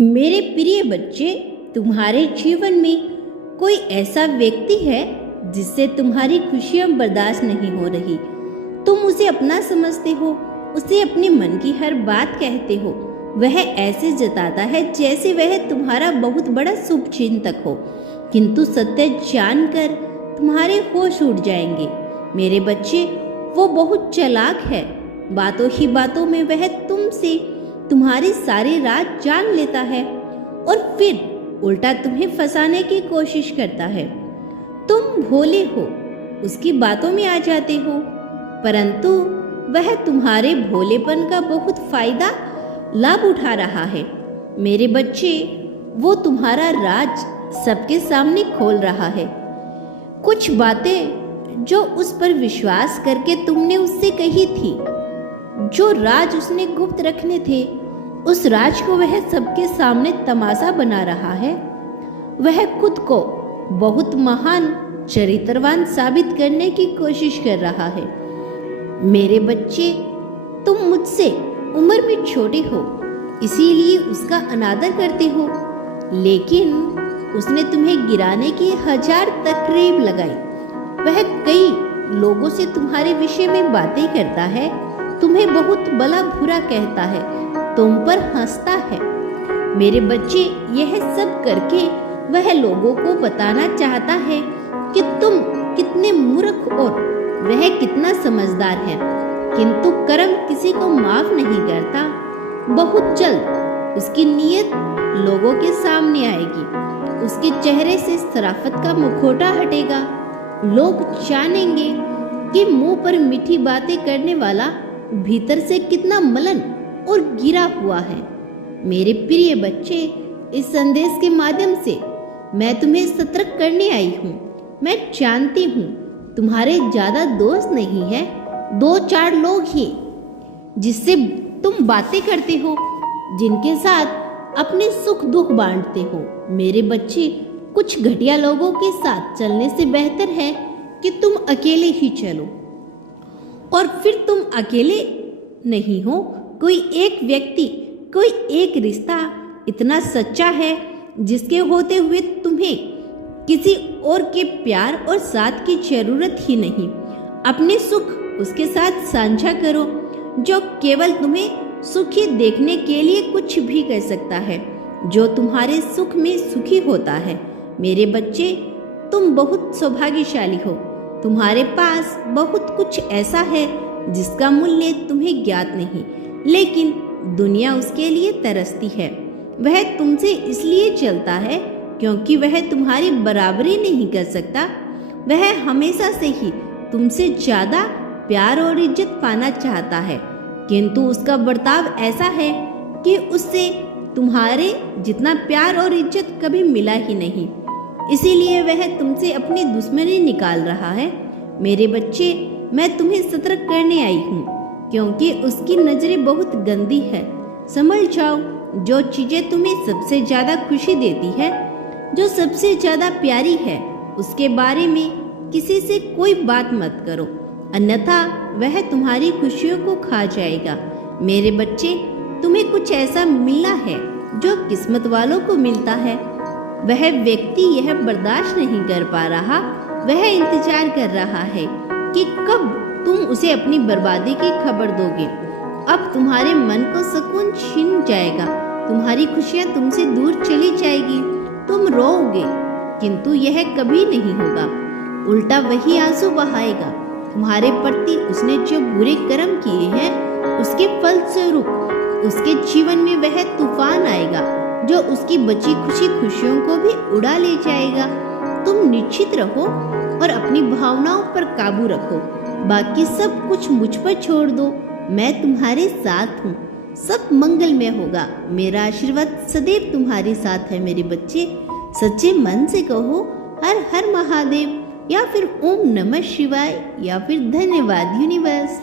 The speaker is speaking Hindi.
मेरे प्रिय बच्चे, तुम्हारे जीवन में कोई ऐसा व्यक्ति है जिससे तुम्हारी खुशियां बर्दाश्त नहीं हो रही। तुम उसे अपना समझते हो, उसे अपने मन की हर बात कहते हो। वह ऐसे जताता है जैसे वह तुम्हारा बहुत बड़ा शुभचिंतक हो, किंतु सत्य जानकर तुम्हारे होश उड़ जाएंगे। मेरे बच्चे, वो बहुत चालाक है। बातों ही बातों में वह तुमसे तुम्हारी सारी राज जान लेता है और फिर उल्टा तुम्हें फंसाने की कोशिश करता है। तुम भोले हो, उसकी बातों में आ जाते हो, परंतु वह तुम्हारे भोलेपन का बहुत फायदा लाभ उठा रहा है। मेरे बच्चे, वो तुम्हारा राज सबके सामने खोल रहा है। कुछ बातें जो उस पर विश्वास करके तुमने उससे कही थी, जो राज उसने गुप्त रखने थे, उस राज को वह सबके सामने तमाशा बना रहा है। वह खुद को बहुत महान चरित्रवान साबित करने की कोशिश कर रहा है। मेरे बच्चे, तुम मुझसे उम्र में छोटे हो, इसीलिए उसका अनादर करते हो, लेकिन उसने तुम्हें गिराने की 1000 तकरीब लगाई। वह कई लोगों से तुम्हारे विषय में बातें करता है, तुम्हें बहुत भला बुरा कहता है, तुम पर हंसता है। मेरे बच्चे, यह सब करके वह लोगों को बताना चाहता है कि तुम कितने मूर्ख और वह कितना समझदार है, किंतु कर्म किसी को माफ नहीं करता। बहुत जल्द उसकी नीयत लोगों के सामने आएगी, उसके चेहरे से शराफत का मुखौटा हटेगा। लोग जानेंगे कि मुंह पर मीठी बातें करने वाला भीतर से कितना मलन और गिरा हुआ है। मेरे प्रिय बच्चे, इस संदेश के माध्यम से मैं तुम्हें सतर्क करने आई हूँ। मैं जानती हूँ तुम्हारे ज्यादा दोस्त नहीं है, 2-4 लोग ही जिससे तुम बातें करते हो, जिनके साथ अपने सुख दुख बांटते हो। मेरे बच्चे, कुछ घटिया लोगों के साथ चलने से बेहतर है कि तुम अकेले ही चलो। और फिर तुम अकेले नहीं हो, कोई एक व्यक्ति, कोई एक रिश्ता इतना सच्चा है जिसके होते हुए तुम्हें किसी और के प्यार और साथ की जरूरत ही नहीं। अपने सुख उसके साथ साझा करो, जो केवल तुम्हें सुखी देखने के लिए कुछ भी कर सकता है, जो तुम्हारे सुख में सुखी होता है। मेरे बच्चे, तुम बहुत सौभाग्यशाली हो। तुम्हारे पास बहुत कुछ ऐसा है जिसका मूल्य तुम्हें ज्ञात नहीं, लेकिन दुनिया उसके लिए तरसती है। वह तुमसे इसलिए चलता है क्योंकि वह तुम्हारी बराबरी नहीं कर सकता। वह हमेशा से ही तुमसे ज्यादा प्यार और इज्जत पाना चाहता है, किंतु उसका बर्ताव ऐसा है कि उससे तुम्हारे जितना प्यार और इज्जत कभी मिला ही नहीं। इसीलिए वह तुमसे अपनी दुश्मनी निकाल रहा है। मेरे बच्चे, मैं तुम्हें सतर्क करने आई हूँ, क्योंकि उसकी नजरें बहुत गंदी है। समझ जाओ, जो चीजें तुम्हें सबसे ज्यादा खुशी देती है, जो सबसे ज्यादा प्यारी है, उसके बारे में किसी से कोई बात मत करो, अन्यथा वह तुम्हारी खुशियों को खा जाएगा। मेरे बच्चे, तुम्हें कुछ ऐसा मिला है जो किस्मत वालों को मिलता है। वह व्यक्ति यह बर्दाश्त नहीं कर पा रहा, वह इंतजार कर रहा है कि कब तुम उसे अपनी बर्बादी की खबर दोगे। अब तुम्हारे मन को सुकून छीन जाएगा, तुम्हारी खुशियां तुमसे दूर चली जाएगी, तुम रोओगे, किंतु यह कभी नहीं होगा। उल्टा वही आंसू बहाएगा। तुम्हारे प्रति उसने जो बुरे कर्म किए हैं, उसके फलस्वरूप उसके जीवन में वह तूफान आएगा जो उसकी बची खुशी खुशियों को भी उड़ा ले जाएगा। तुम निश्चित रहो और अपनी भावनाओं पर काबू रखो। बाकी सब कुछ मुझ पर छोड़ दो, मैं तुम्हारे साथ हूँ। सब मंगलमय होगा। मेरा आशीर्वाद सदैव तुम्हारे साथ है। मेरे बच्चे, सच्चे मन से कहो हर हर महादेव, या फिर ओम नमः शिवाय, या फिर धन्यवाद यूनिवर्स।